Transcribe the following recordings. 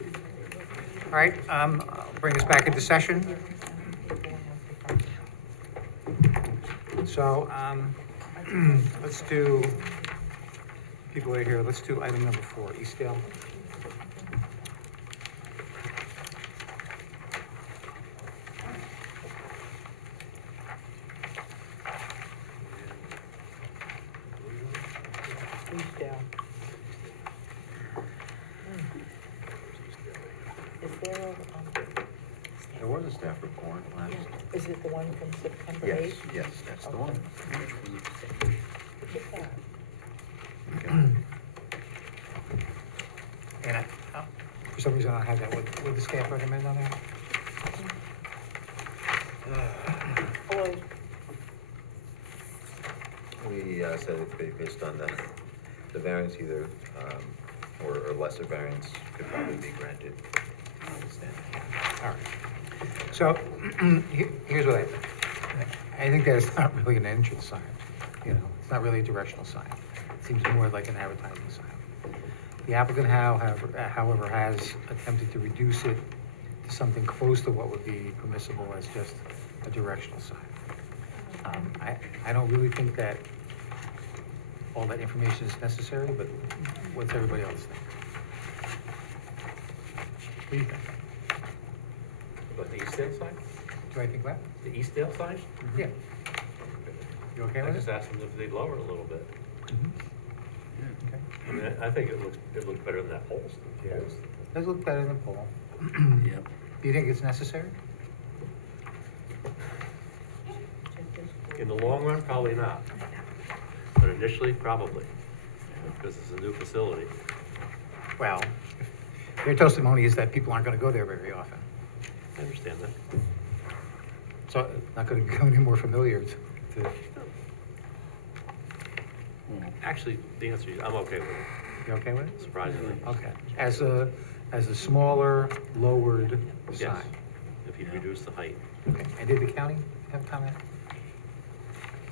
All right, I'll bring us back into session. So, let's do, people are here, let's do item number 4, Eastdale. Eastdale. Is there There was a staff report last. is it the one from September Yes, 8th? yes, that's the one. Look at that. And for some reason, I don't have that. What the staff recommend on that? Oh, We said it'd be based on the variance either, or lesser variance could probably be granted. I understand. All right. So, here's what I think. I think that's not really an entrance sign, you know, it's not really a directional sign. It seems more like an advertising sign. The applicant, however, has attempted to reduce it to something close to what would be permissible as just a directional sign. I don't really think that all that information is necessary, but what's everybody else think? What do you think? What, the Eastdale sign? Do I think what? The Eastdale sign? Yeah. You okay I with just it? asked them if they'd lower it a little bit. Okay. I mean, I think it looks better than that pole. Does look better than pole. Yep. Do you think it's necessary? In the long run, probably not. But initially, probably, because it's a new facility. Well, their testimony is that people aren't gonna go there very often. I understand that. So it's not gonna become any more familiar to, Actually, the answer is, I'm okay with it, you okay with it? surprisingly. Okay, as a smaller, lowered Yes, sign. if you reduce the height. Okay, and did the county have a comment?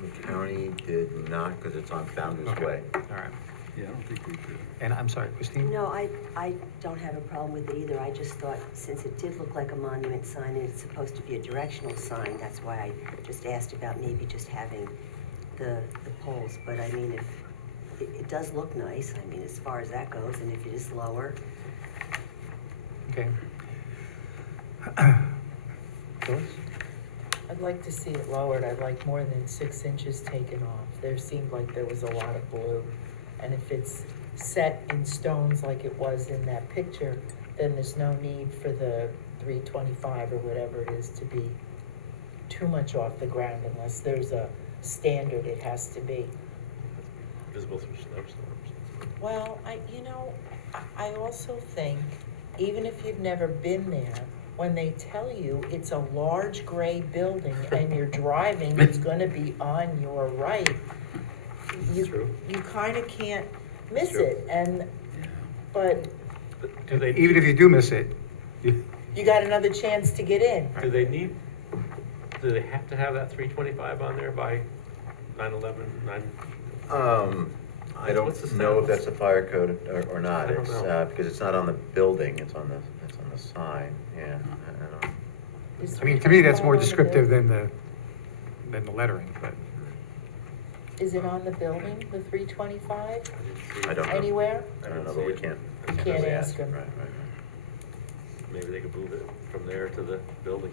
The county did not, because it's on Founder's Okay. Way. All right, Yeah, I don't think we could. and I'm sorry, Christine? No, I don't have a problem with it either. I just thought, since it did look like a monument sign and it's supposed to be a directional sign, that's why I just asked about maybe just having the poles. But I mean, if, it does look nice, I mean, as far as that goes, and if it is lower, Okay. Phyllis? I'd like to see it lowered. I'd like more than 6 inches taken off. There seemed like there was a lot of blue. And if it's set in stones like it was in that picture, then there's no need for the 325 or whatever it is to be too much off the ground unless there's a standard it has to be. Visible through snowstorms. Well, I also think, even if you've never been there, when they tell you it's a large gray building and you're driving, it's gonna be on your right, True. you kinda can't miss True. it, and, but But do they, Even if you do miss it, you, you got another chance to get in. do they have to have that 325 on there by 9/11, 9? I What's the don't know if status? that's a fire code or not. I don't It's, know. because it's not on the building, it's on the sign, yeah. I don't. Is I mean, to me, that's 325 more on the descriptive buil- than the lettering, but. Is it on the building, the 325, I don't know. anywhere? I don't know, but we can't. Can't really ask them. Right. Maybe they could move it from there to the building.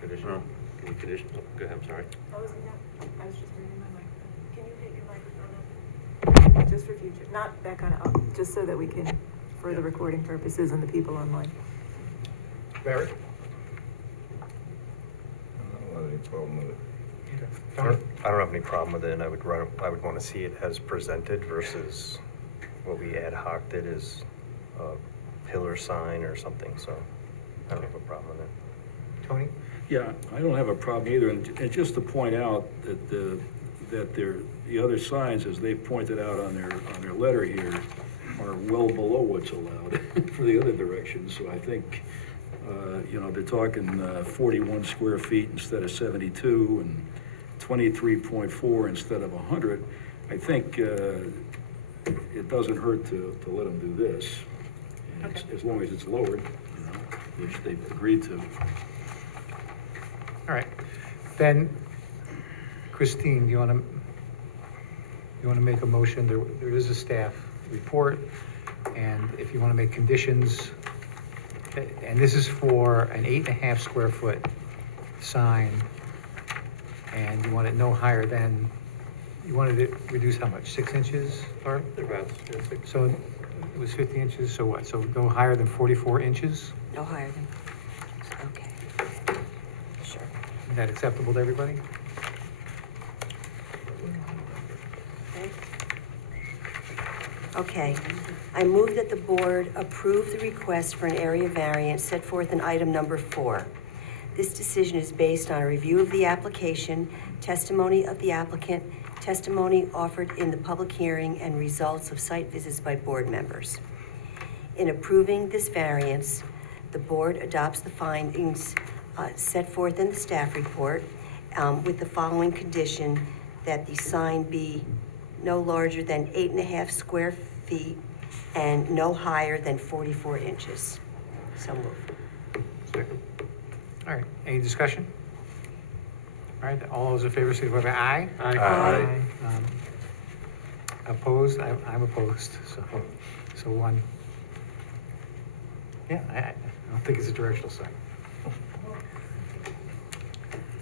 Condition, Oh. can we condition, go ahead, I'm sorry. I was just reading my microphone. Can you take your microphone up? Just for future, not that kind of up, just so that we can, for the recording purposes and the people online. Barry? I don't have any problem with it. I don't have any problem with it, and I would want to see it as presented versus what we ad hoc did as a pillar sign or something, so I don't have a problem with it. Tony? Yeah, I don't have a problem either, and just to point out that the other signs, as they pointed out on their letter here, are well below what's allowed for the other directions, so I think, they're talking 41 square feet instead of 72, and 23.4 instead of 100. I think it doesn't hurt to let them do this. as long as it's lowered, you know, which they've agreed to. All right. Then, Christine, do you want to make a motion? There is a staff report, and if you want to make conditions, and this is for an 8.5 square foot sign, and you want it no higher than, you wanted it reduced how much, 6 inches, Art? Thereabouts, yeah, 6. So it was 50 inches, so what? So no higher than 44 inches? No higher than, okay. Sure. Is that acceptable to everybody? Okay, I move that the board approve the request for an area variance set forth in item number 4. This decision is based on a review of the application, testimony of the applicant, testimony offered in the public hearing, and results of site visits by board members. In approving this variance, the board adopts the findings set forth in the staff report with the following condition: that the sign be no larger than 8.5 square feet and no higher than 44 inches. So moved. Second. All right, any discussion? All right, all those in favor, signify by aye. Aye. Opposed, I'm opposed, so one. Yeah, I don't think it's a directional sign.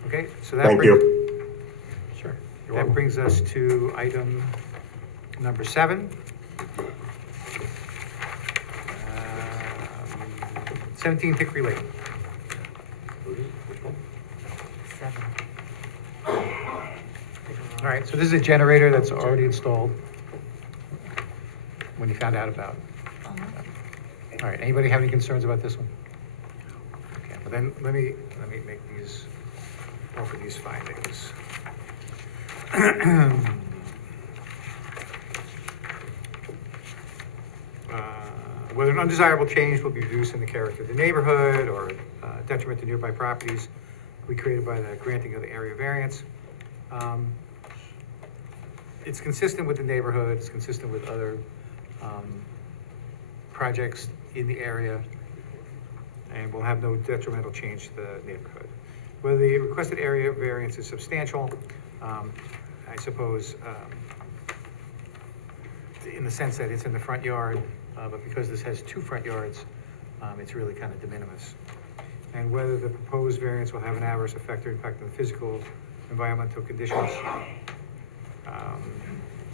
Okay, so that Thank brings. you. Sure. That brings us to item number 7. 17 Hickory Lane. Which one? 7. All right, so this is a generator that's already installed when you found out about it. All right, anybody have any concerns about this one? Okay, well then, let me make these, offer these findings. Whether an undesirable change will be reduced in the character of the neighborhood or detriment to nearby properties will be created by the granting of the area variance. It's consistent with the neighborhood, it's consistent with other projects in the area, and will have no detrimental change to the neighborhood. Whether the requested area variance is substantial, I suppose, in the sense that it's in the front yard, but because this has 2 front yards, it's really kind of de minimis. And whether the proposed variance will have an adverse effect or impact on the physical, environmental conditions.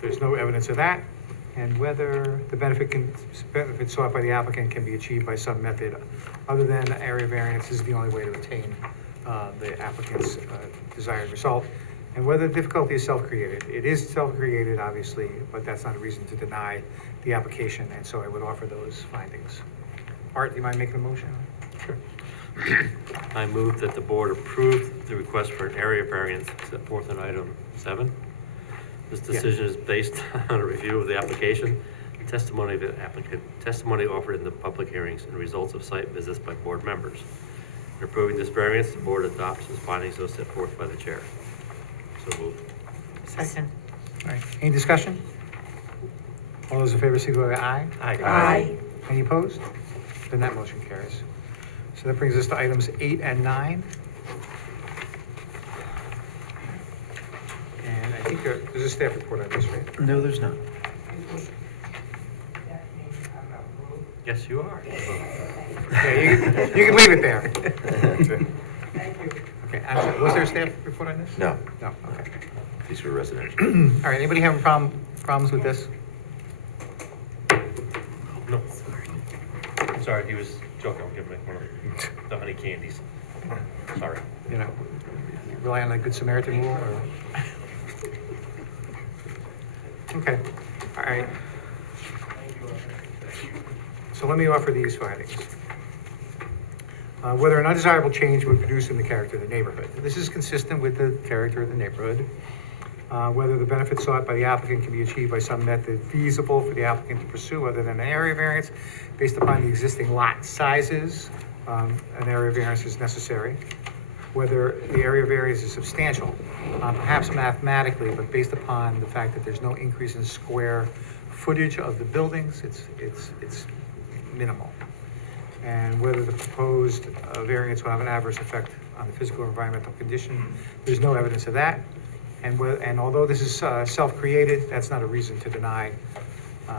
There's no evidence of that. And whether the benefit sought by the applicant can be achieved by some method other than the area variance is the only way to attain the applicant's desired result. And whether the difficulty is self-created. It is self-created, obviously, but that's not a reason to deny the application, and so I would offer those findings. Art, do you mind making a motion? Sure. I move that the board approve the request for an area variance set forth in item 7. This decision is based on a review of the application, testimony of the applicant, testimony offered in the public hearings, and results of site visits by board members. In approving this variance, the board adopts its findings as set forth by the chair. So moved. Second. All right, any discussion? All those in favor, signify by aye. Aye. Any opposed? Then that motion carries. So that brings us to items 8 and 9. And I think there's a staff report on this, right? No, there's not. Yes, you are. Yeah, you can leave it there. Okay, I'm sorry, was there a staff report on this? No, No, okay. these were residential. All right, anybody having problems with this? No. I'm sorry, he was joking. I'll give him one of the honey candies. Sorry. You know, rely on the Good Samaritan rule, or? Okay, all right. So let me offer these findings. Whether an undesirable change would produce in the character of the neighborhood. This is consistent with the character of the neighborhood. Whether the benefit sought by the applicant can be achieved by some method feasible for the applicant to pursue other than an area variance based upon the existing lot sizes, an area variance is necessary. Whether the area variance is substantial, perhaps mathematically, but based upon the fact that there's no increase in square footage of the buildings, it's minimal. And whether the proposed variance will have an adverse effect on the physical or environmental condition, there's no evidence of that. And although this is self-created, that's not a reason to deny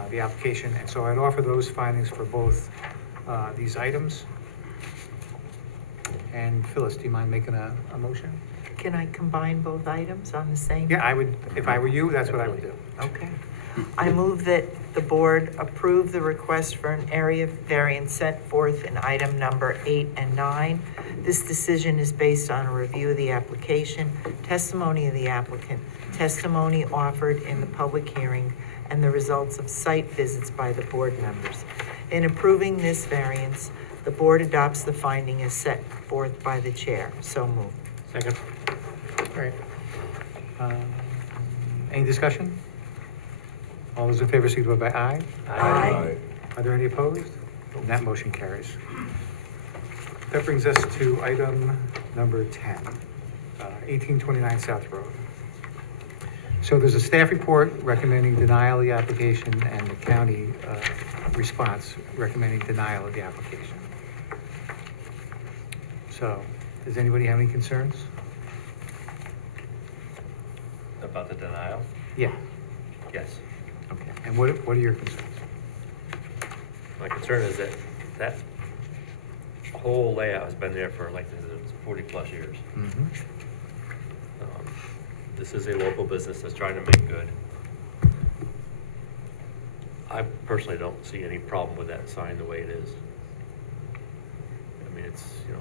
the application. And so I'd offer those findings for both these items. And Phyllis, do you mind making a motion? Can I combine both items on the same? Yeah, I would, if I were you, that's what I would do. Okay. I move that the board approve the request for an area variance set forth in item number 8 and 9. This decision is based on a review of the application, testimony of the applicant, testimony offered in the public hearing, and the results of site visits by the board members. In approving this variance, the board adopts the finding as set forth by the chair. So moved. Second. All right. Any discussion? All those in favor signify by aye. Aye. Are there any opposed? And that motion carries. That brings us to item number 10, 1829 South Road. So there's a staff report recommending denial of the application and the county response recommending denial of the application. So, does anybody have any concerns? About the denial? Yeah. Yes. Okay. And what are your concerns? My concern is that whole layout has been there for like 40-plus years. Mm-hmm. This is a local business that's trying to make good. I personally don't see any problem with that sign the way it is. I mean, it's, you know.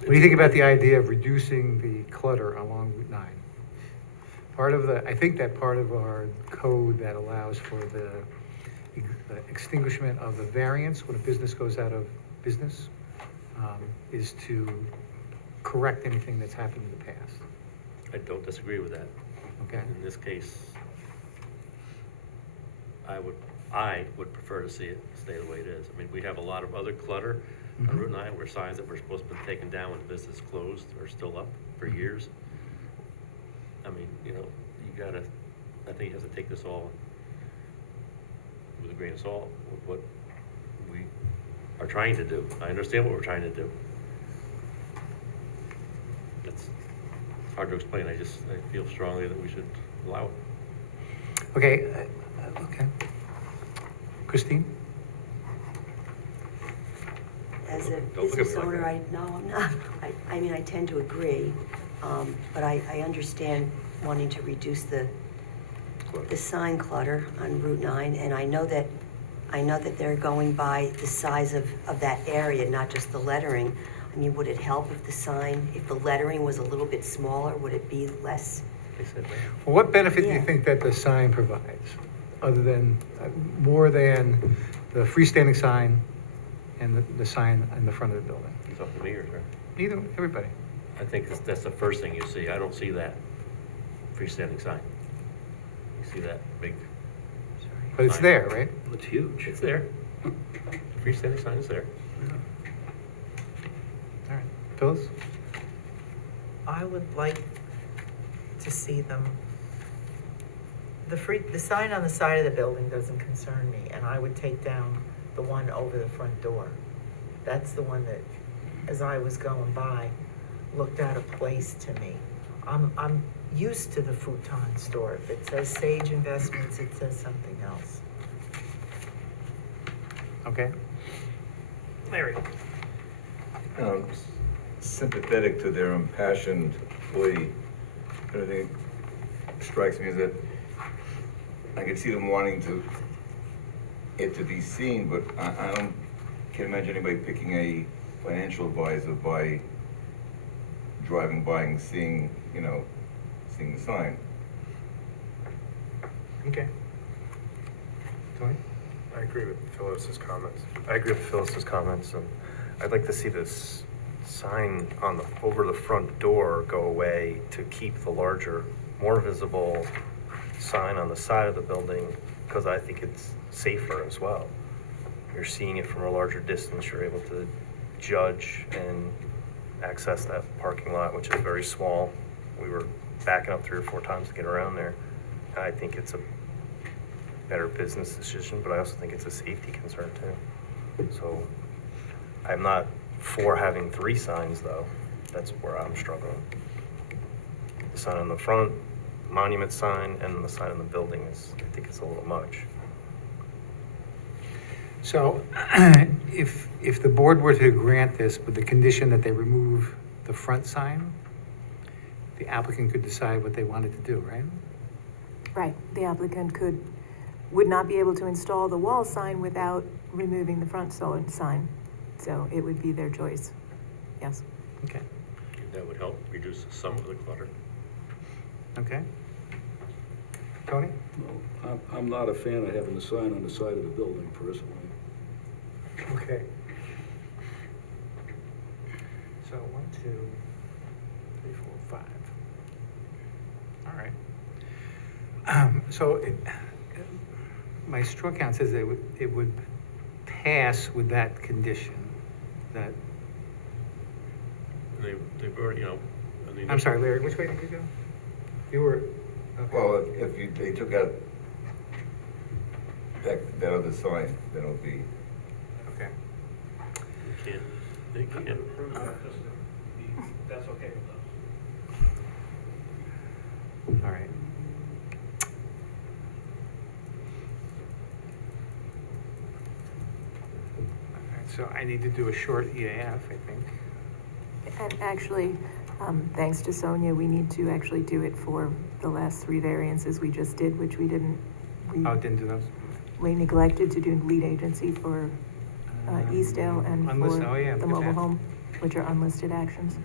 What do you think about the idea of reducing the clutter along Route 9? I think that part of our code that allows for the extinguishment of the variance when a business goes out of business is to correct anything that's happened in the past. I don't disagree with that. Okay? In this case, I would prefer to see it stay the way it is. I mean, we have a lot of other clutter on Mhm. Route 9 where signs that were supposed to be taken down when the business closed are still up for years. I mean, you know, I think you have to take this all with a grain of salt, with what we are trying to do. I understand what we're trying to do. It's hard to explain. I feel strongly that we should allow it. Okay. Okay. Christine? As a Don't look at me business like owner, that. no, I'm not. I mean, I tend to agree, but I understand wanting to reduce the sign clutter on Route 9, and I know that they're going by the size of that area, not just the lettering. I mean, would it help if the lettering was a little bit smaller? Would it be less? They said that. Well, what benefit do you Yeah. think that the sign provides, other than, more than the freestanding sign and the sign in the front of the building? It's up to me or her. Either, everybody. I think that's the first thing you see. I don't see that freestanding sign. You see that big, But it's there, right? It's huge. it's there. The freestanding sign is there. All right. Phyllis? I would like to see them, the sign on the side of the building doesn't concern me, and I would take down the one over the front door. That's the one that, as I was going by, looked out of place to me. I'm used to the futon store. If it says Sage Investments, it says something else. Okay. Larry? Sympathetic to their impassioned plea. The thing that strikes me is that I can see them wanting it to be seen, but I can't imagine anybody picking a financial advisor by driving by and seeing the sign. Okay. Tony? I agree with Phyllis's comments. And I'd like to see this sign over the front door go away to keep the larger, more visible sign on the side of the building, because I think it's safer as well. You're seeing it from a larger distance, you're able to judge and access that parking lot, which is very small. We were backing up 3 or 4 times to get around there. And I think it's better business decision, but I also think it's a safety concern too. So I'm not for having 3 signs though. That's where I'm struggling. The sign on the front, monument sign, and the sign on the building is, I think it's a little much. So if the board were to grant this with the condition that they remove the front sign, the applicant could decide what they wanted to do, right? Right, the applicant would not be able to install the wall sign without removing the front sign. So it would be their choice, yes. Okay, That would help reduce some of the clutter. okay. Tony? Well, I'm not a fan of having the sign on the side of the building personally. Okay. So 1, 2, 3, 4, 5. All right. My straw count says that it would pass with that condition, that, They've already, I mean. I'm sorry, Larry, which way did you go? You were, okay. Well, if they took out that other sign, then it'll be, Okay. They can't. That's okay with us. All right. All right, so I need to do a short EAF, I think. And actually, thanks to Sonia, we need to actually do it for the last 3 variances we just did, which we didn't. Oh, didn't do those? We neglected to do lead agency for Eastdale and Unlisted, oh, yeah, for the look at mobile that. home, which are unlisted actions.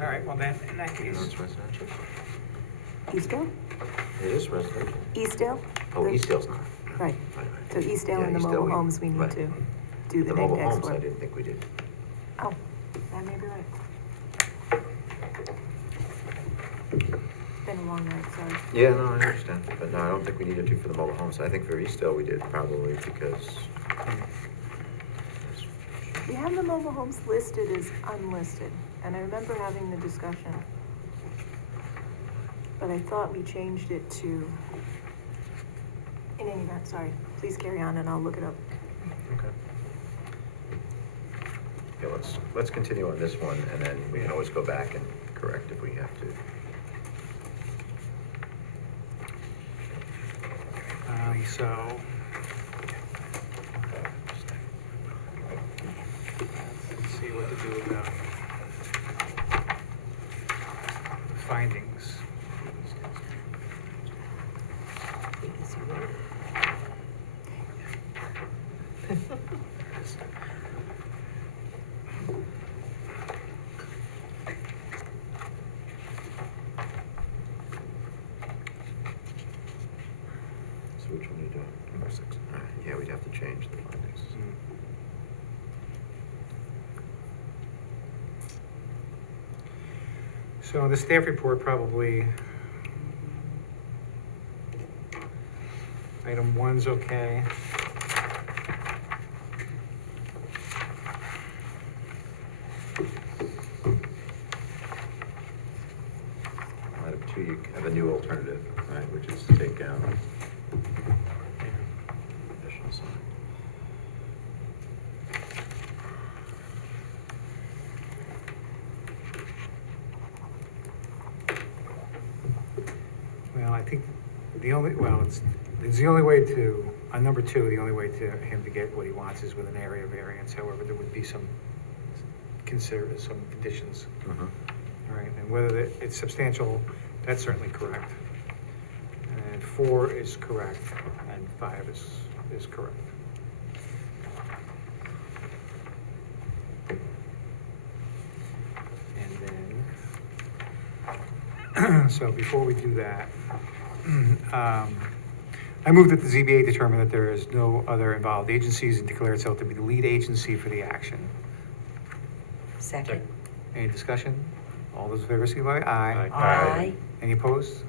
All right, well then, in that You know, case, it's residential. Eastdale? It is residential. Eastdale? Oh, The- Eastdale's not. Right. Right, right. So Eastdale Yeah, and the Eastdale mobile homes, we need right. to do the The mobile neg deck homes, for. I didn't think we did. Oh, that may be right. Been a long night, sorry. Yeah, no, I understand, but no, I don't think we needed to for the mobile homes. I think for Eastdale we did probably because, We have the mobile homes listed as unlisted, and I remember having the discussion. But I thought we changed it to, in any event, sorry, please carry on and I'll look it up. okay. Yeah, let's continue on this one and then we can always go back and correct if we have to. so. Let's see what to do about findings. Because you wrote it. So which one are you doing? Number 6. All right, yeah, we'd have to change the findings. So the staff report probably, item 1's okay. Item 2, you have a new alternative, right, which is to take down additional sign. Well, I think the only, well, it's the only way to, on number 2, the only way to him to get what he wants is with an area variance. However, there would be some conditions. All right, and whether it's substantial, that's certainly correct. And 4 is correct, and 5 is correct. And then, so before we do that, I move that the ZBA determine that there is no other involved agencies and declare itself to be the lead agency for the action. Second. Any discussion? All those in favor, signify by aye. Aye. Any opposed?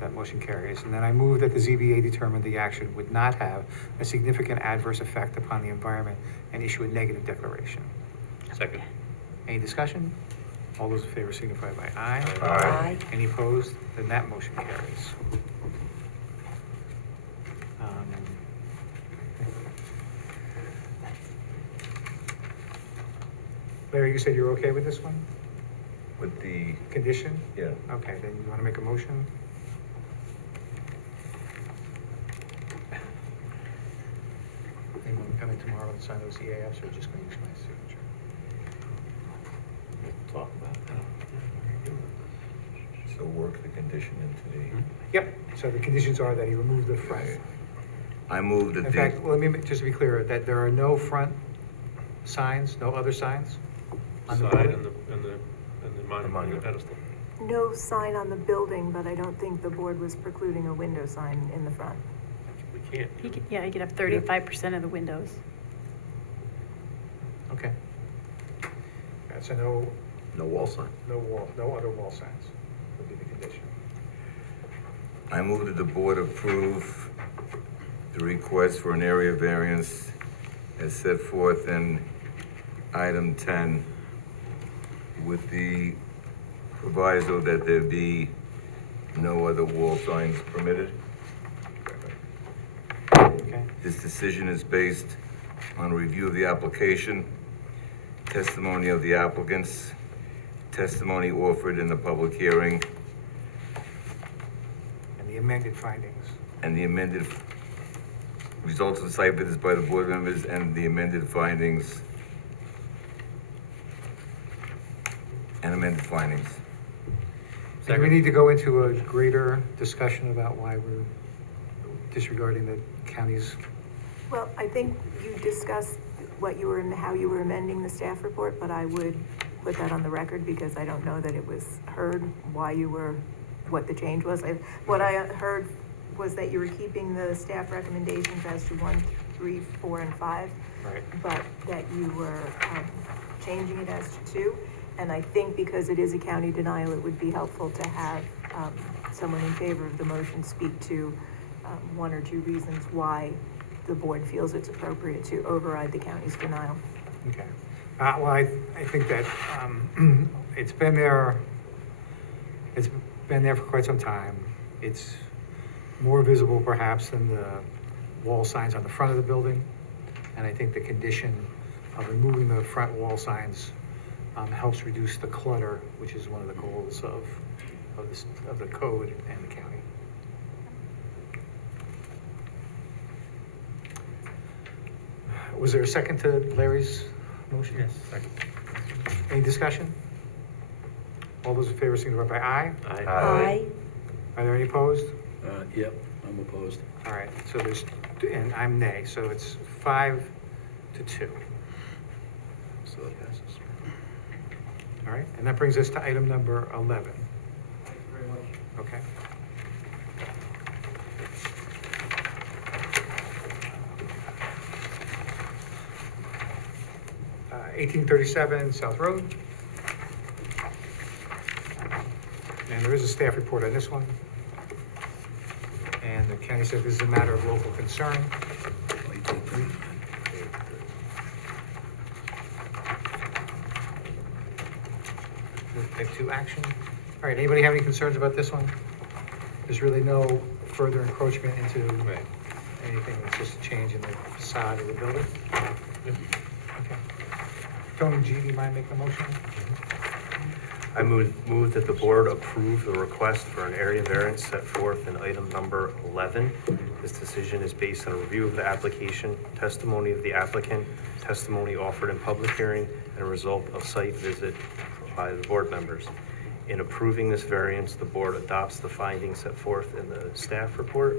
That motion carries. And then I move that the ZBA determine the action would not have a significant adverse effect upon the environment and issue a negative declaration. Second. Any discussion? All those in favor signify by aye. Aye. Any opposed? Then that motion carries. Larry, you said you're okay with this one? With the, Condition? yeah, Okay, then you wanna make a motion? Anyone coming tomorrow to sign those EAFs, or just gonna use my signature? Talk about So work the condition into the, Yep, so the conditions are that he remove the front. I move that In the, fact, let me, just to be clear, that there are no front signs, no other signs on the Side building? and the monument, and the pedestal. No sign on the building, but I don't think the board was precluding a window sign in the front. We can't. Yeah, you could have 35% of the windows. Okay. So no, no wall sign. no wall, no other wall signs would be the condition. I move that the board approve the request for an area variance as set forth in item 10 with the proviso that there be no other wall signs permitted. Okay, This decision is based on review of the application, testimony of the applicants, testimony offered in the public hearing, and the amended findings. and the amended results of the site visits by the board members and the amended findings. And amended findings. Do we need to go into a greater discussion about why we're disregarding the county's? Well, I think you discussed what you were, how you were amending the staff report, but I would put that on the record because I don't know that it was heard why you were, what the change was. What I heard was that you were keeping the staff recommendations as to 1, 3, 4, and 5. Right. But that you were changing it as to 2. And I think because it is a county denial, it would be helpful to have someone in favor of the motion speak to 1 or 2 reasons why the board feels it's appropriate to override the county's denial. Okay. Well, I think that it's been there for quite some time. It's more visible perhaps than the wall signs on the front of the building. And I think the condition of removing the front wall signs helps reduce the clutter, which is one of the goals of the code and the county. Was there a second to Larry's motion? Yes, second. Any discussion? All those in favor signify by aye. Aye. Aye. Are there any opposed? Yep, I'm opposed. All right, so there's, and I'm nay, so it's 5 to 2. So it passes. All right, and that brings us to item number 11. Thank you very much. Okay. Uh, 1837 South Road. And there is a staff report on this one. And the county said this is a matter of local concern. Type 2 action. All right, anybody have any concerns about this one? There's really no further encroachment into anything, it's just a change in the facade of the building. Okay. Tony G, do you mind making a motion? I move that the board approve the request for an area variance set forth in item number 11. This decision is based on a review of the application, testimony of the applicant, testimony offered in public hearing, and a result of site visit by the board members. In approving this variance, the board adopts the findings set forth in the staff report.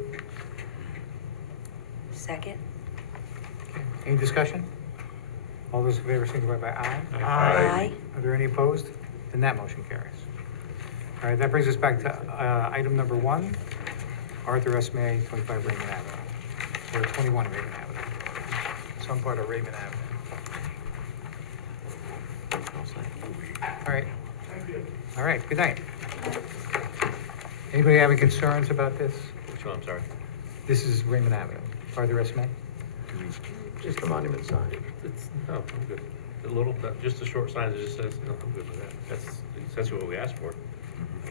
Second? Okay. Any discussion? All those in favor signify by aye. Aye. Are there any opposed? Then that motion carries. All right, that brings us back to item number 1, Arthur S. May, 25 Raymond Avenue, or 21 Raymond Avenue, some part of Raymond Avenue. All right. All right, good night. Anybody have any concerns about this? Which one, I'm sorry? This is Raymond Avenue, Arthur S. May. Just a monument sign. No, I'm good. The little, just the short sign that just says, no, I'm good with that. That's essentially what we asked for.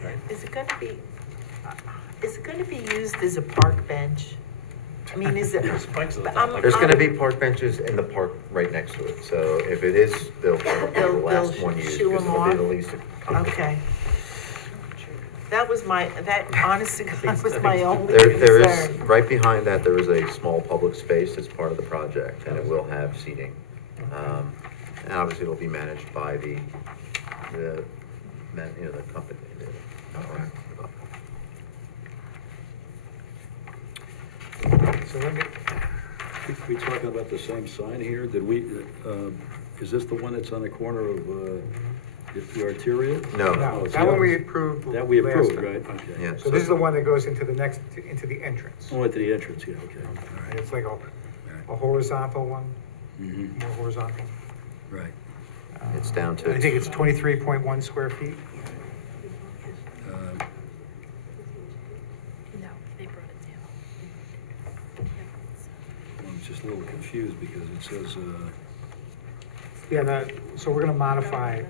Right? Is it gonna be used as a park bench? I mean, is it? Spikes at the but top. I'm- There's gonna I'm- be park benches in the park right next to it, so if it is, they'll probably be the They'll last one used, shoo because 'em it'll be off? the least. Okay. That was that honestly, that was my only There is, concern. right behind that, there is a small public space that's part of the project, and it will have seating. And obviously, it'll be managed by the company. So let me, We talking about the same sign here? Did we, is this the one that's on the corner of, the Arteria? No, no, it's that one the we other- approved. That we last approved, time. right? Okay. yeah. So this is the one that goes into the entrance. Oh, at the entrance, yeah, okay, all And right. it's like a horizontal one, Mhm. more horizontal. Right. It's down to. I think it's 23.1 square feet. No, they brought it down. I'm just a little confused because it says, Yeah, so we're gonna modify,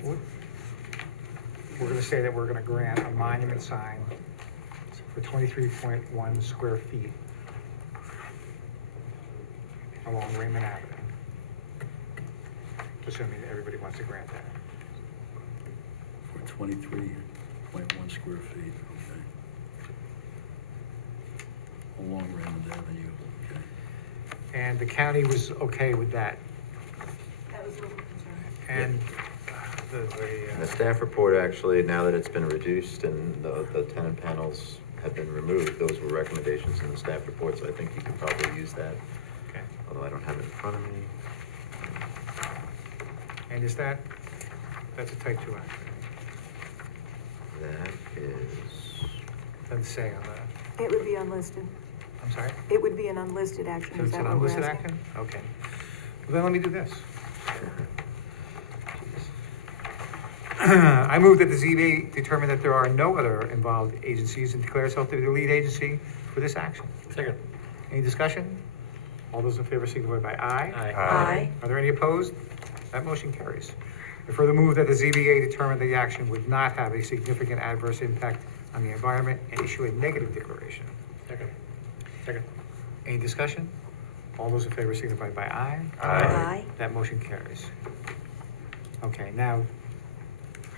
we're gonna say that we're gonna grant a monument sign for 23.1 square feet along Raymond Avenue. Assuming that everybody wants to grant that. for 23.1 square feet, okay. Along Raymond Avenue, okay. And the county was okay with that. That was a little concern. And And the staff report, actually, now that it's been reduced and the tenant panels have been removed, those were recommendations in the staff report, so I think you could probably use that, okay. although I don't have it in front of me. And is that's a type 2 action? That is, Doesn't say on the, It would be unlisted. I'm sorry? It would be an unlisted action, So is it's that an what we're unlisted asking? action? Okay. Well, then let me do this. I move that the ZBA determine that there are no other involved agencies and declare itself to be the lead agency for this action. Second. Any discussion? All those in favor signify by aye. Aye. Aye. Are there any opposed? That motion carries. I further move that the ZBA determine the action would not have a significant adverse impact on the environment and issue a negative declaration. Second. Second. Any discussion? All those in favor signify by aye. Aye. That motion carries. Okay, now,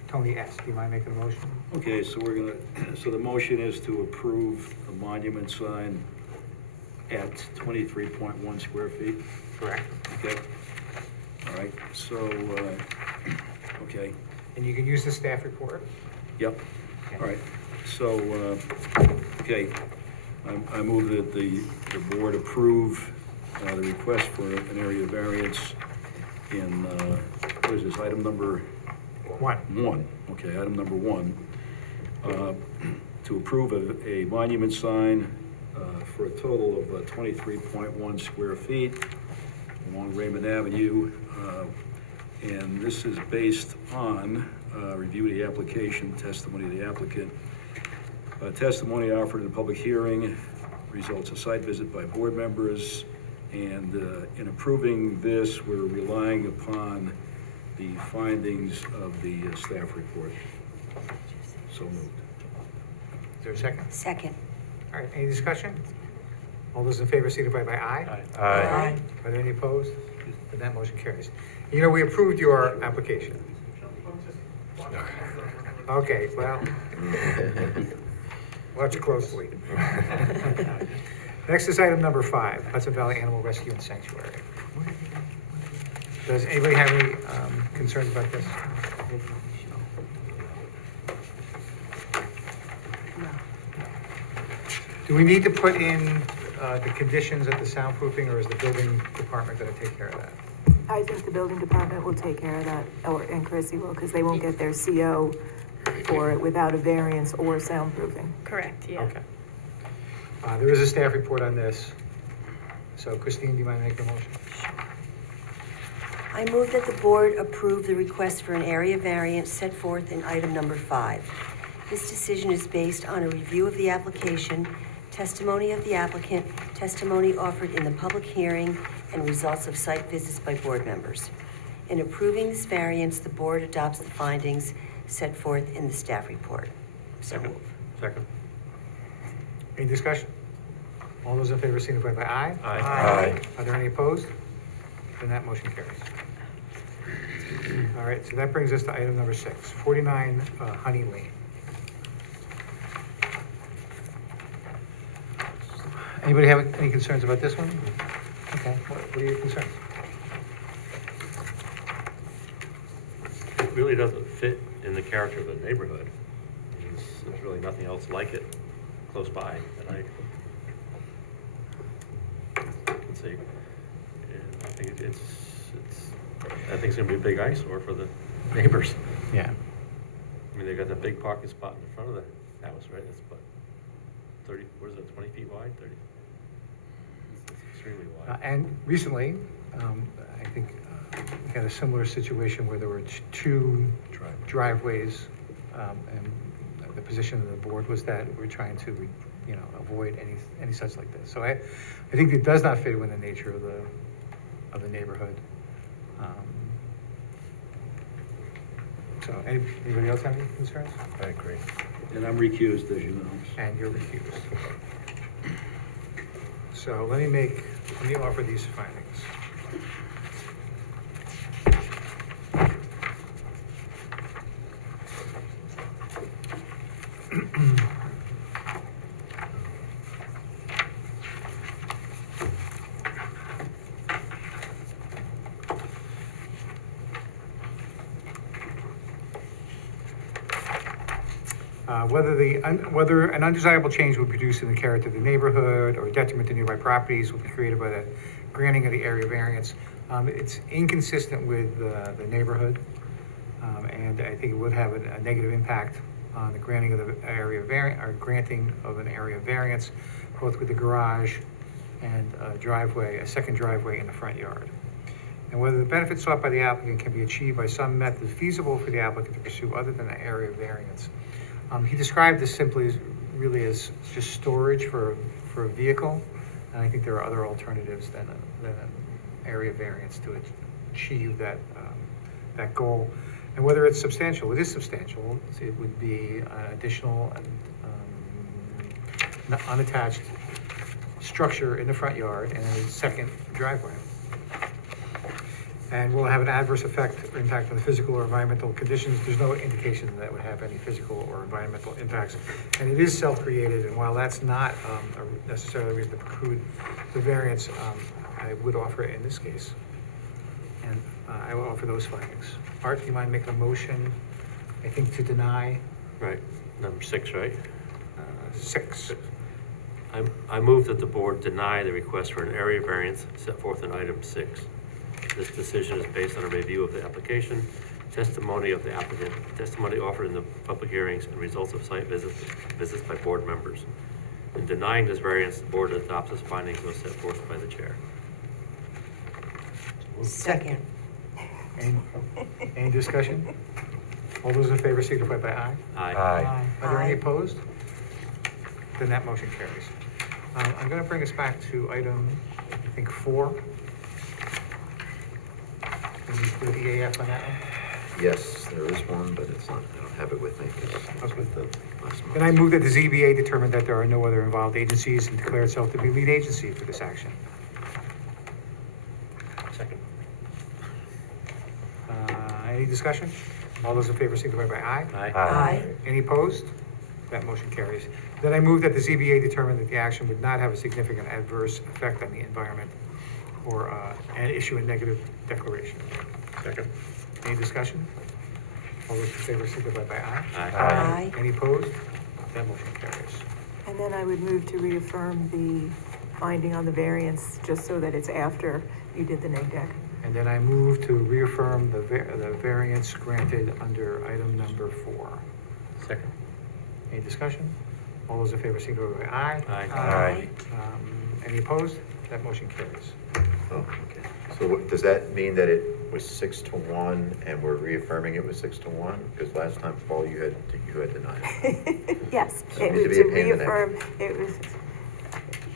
Tony S., do you mind making a motion? Okay, so we're gonna, so the motion is to approve a monument sign at 23.1 square feet, Correct. okay? All right, so, okay, And you can use the staff report. yep, all right. So, okay, I move that the board approve the request for an area variance in, what is this, item number? One. One, okay, item number one, to approve a monument sign for a total of 23.1 square feet along Raymond Avenue. And this is based on review of the application, testimony of the applicant. Testimony offered in a public hearing, results of site visit by board members. And in approving this, we're relying upon the findings of the staff report. So moved. Is there a second? Second. All right, any discussion? All those in favor signify by aye. Aye. Aye. Are there any opposed? Then that motion carries. You know, we approved your application. Okay, well, watch it closely. Next is item number 5, Hudson Valley Animal Rescue and Sanctuary. Does anybody have any concerns about this? Do we need to put in the conditions of the soundproofing, or is the building department gonna take care of that? I think the building department will take care of that, and Chrissy will, because they won't get their CO for it without a variance or soundproofing. Correct, yeah. Okay. There is a staff report on this. So Christine, do you mind making a motion? I move that the board approve the request for an area variance set forth in item number 5. This decision is based on a review of the application, testimony of the applicant, testimony offered in the public hearing, and results of site visits by board members. In approving this variance, the board adopts the findings set forth in the staff report. So move. Second. Any discussion? All those in favor signify by aye. Aye. Are there any opposed? Then that motion carries. All right, so that brings us to item number 6, 49 Honey Lane. Anybody have any concerns about this one? Okay, what are your concerns? It really doesn't fit in the character of the neighborhood. There's really nothing else like it close by that I can see. And I think I think it's gonna be a big eyesore for the neighbors. Yeah. I mean, they got that big parking spot in front of the house, right? It's what, 30, what is it, 20 feet wide, 30? It's extremely wide. And recently, I think we had a similar situation where there were two driveways, and the position of the board was that we're trying to, avoid any such like this. So I think it does not fit within the nature of the neighborhood. So anybody else have any concerns? I agree. And I'm recused, as you know. And you're recused. So let me offer these findings. Whether an undesirable change would produce in the character of the neighborhood or detriment to nearby properties will be created by the granting of the area variance. It's inconsistent with the neighborhood, and I think it would have a negative impact on the granting of the area variance, or granting of an area variance, both with the garage and a second driveway in the front yard. And whether the benefits sought by the applicant can be achieved by some method feasible for the applicant to pursue other than an area variance. He described this simply as just storage for a vehicle, and I think there are other alternatives than an area variance to achieve that goal. And whether it's substantial, it is substantial. It would be an additional unattached structure in the front yard and a second driveway. And will have an adverse effect or impact on the physical or environmental conditions. There's no indication that it would have any physical or environmental impacts. And it is self-created, and while that's not necessarily a reason to preclude the variance, I would offer it in this case. And I will offer those findings. Art, do you mind making a motion, I think, to deny Right, number 6, right? 6? I move that the board deny the request for an area variance set forth in item 6. This decision is based on a review of the application, testimony of the applicant, testimony offered in the public hearings, and results of site visits by board members. In denying this variance, the board adopts its findings as set forth by the chair. Second. Any discussion? All those in favor signify by aye. Aye. Are there any Aye. opposed? Then that motion carries. I'm going to bring us back to item, I think, 4. Can you put the EAF on that one? Yes, there is one, but it's not, I don't have it with me. 'cause it's with the last month. Then I move that the ZBA determine that there are no other involved agencies and declare itself to be lead agency for this action. Second. Any discussion? All those in favor signify by aye. Aye. Any opposed? That motion carries. Then I move that the ZBA determine that the action would not have a significant adverse effect on the environment or, and issue a negative declaration. Second. Any discussion? All those in favor signify by aye. Aye. Any opposed? That motion carries. And then I would move to reaffirm the finding on the variance, just so that it's after you did the neg deck. And then I move to reaffirm the variance granted under item number 4. Second. Any discussion? All those in favor signify by aye. Aye. Any opposed? That motion carries. Oh, okay. So does that mean that it was 6-1 and we're reaffirming it was 6-1? Because last time, Paul, you had denied it. Yes, Doesn't it need to was be to a pain in the neck. reaffirm, it was,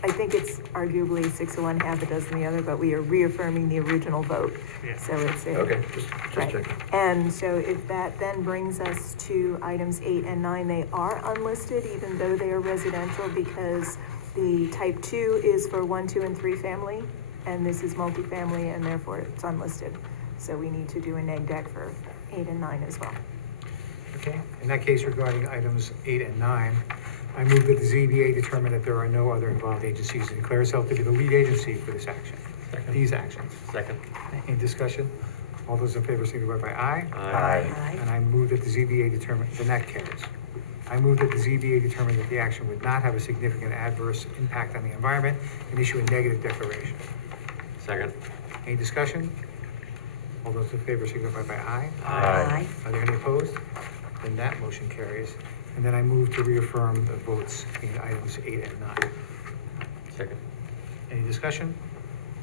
I think it's arguably 6 of one, half a dozen the other, but we are reaffirming the original vote. Yeah. So it's. Okay, just Right. checking. And so if that then brings us to items 8 and 9, they are unlisted, even though they are residential, because The type 2 is for 1, 2, and 3 family, and this is multifamily, and therefore it's unlisted. So we need to do a neg deck for 8 and 9 as well. Okay, in that case, regarding items 8 and 9, I move that the ZBA determine that there are no other involved agencies and declare itself to be the lead agency for this action, these actions. Second. Any discussion? All those in favor signify by aye. Aye. And I move that the ZBA determine, the net carries. I move that the ZBA determine that the action would not have a significant adverse impact on the environment and issue a negative declaration. Second. Any discussion? All those in favor signify by aye. Aye. Are there any opposed? Then that motion carries. And then I move to reaffirm the votes in items 8 and 9. Second. Any discussion?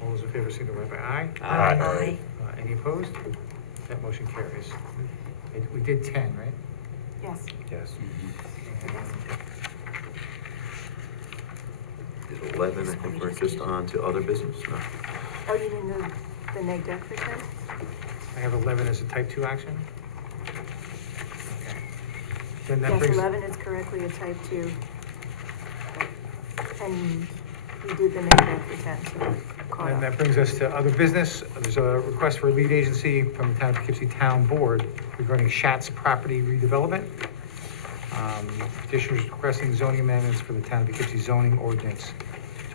All those in favor signify by aye. Aye. Any opposed? That motion carries. We did 10, right? Yes. Yes. Is 11, I think we're just on to other business, no? Oh, you mean the neg deck for 10? I have 11 as a type 2 action. Okay. Then that Yes, brings, 11 is correctly a type 2. And we did the neg deck for 10, so we're caught and up. that brings us to other business. There's a request for a lead agency from the Town of Poughkeepsie Town Board regarding Schatz property redevelopment. Petitioners requesting zoning amendments for the Town of Poughkeepsie zoning ordinance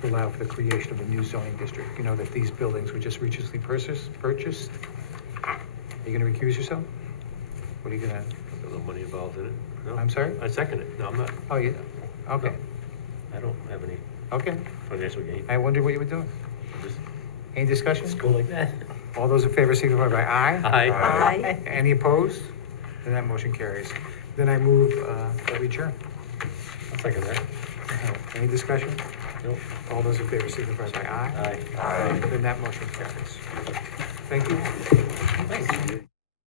to allow for the creation of a new zoning district. You know that these buildings were just recently purchased. Are you gonna recuse yourself? What are you gonna, There's no money involved in it. No. I'm sorry? I second it. No, I'm not. Oh, yeah, okay, I don't have any okay. financial gain. I wondered what you were doing. I'm just Any discussion? school like that. All those in favor signify by aye. Aye. Aye. Any opposed? Then that motion carries. Then I move that we adjourn. I'll second that. Any discussion? Nope. All those in favor signify by aye. Aye. Then that motion carries. Thank you.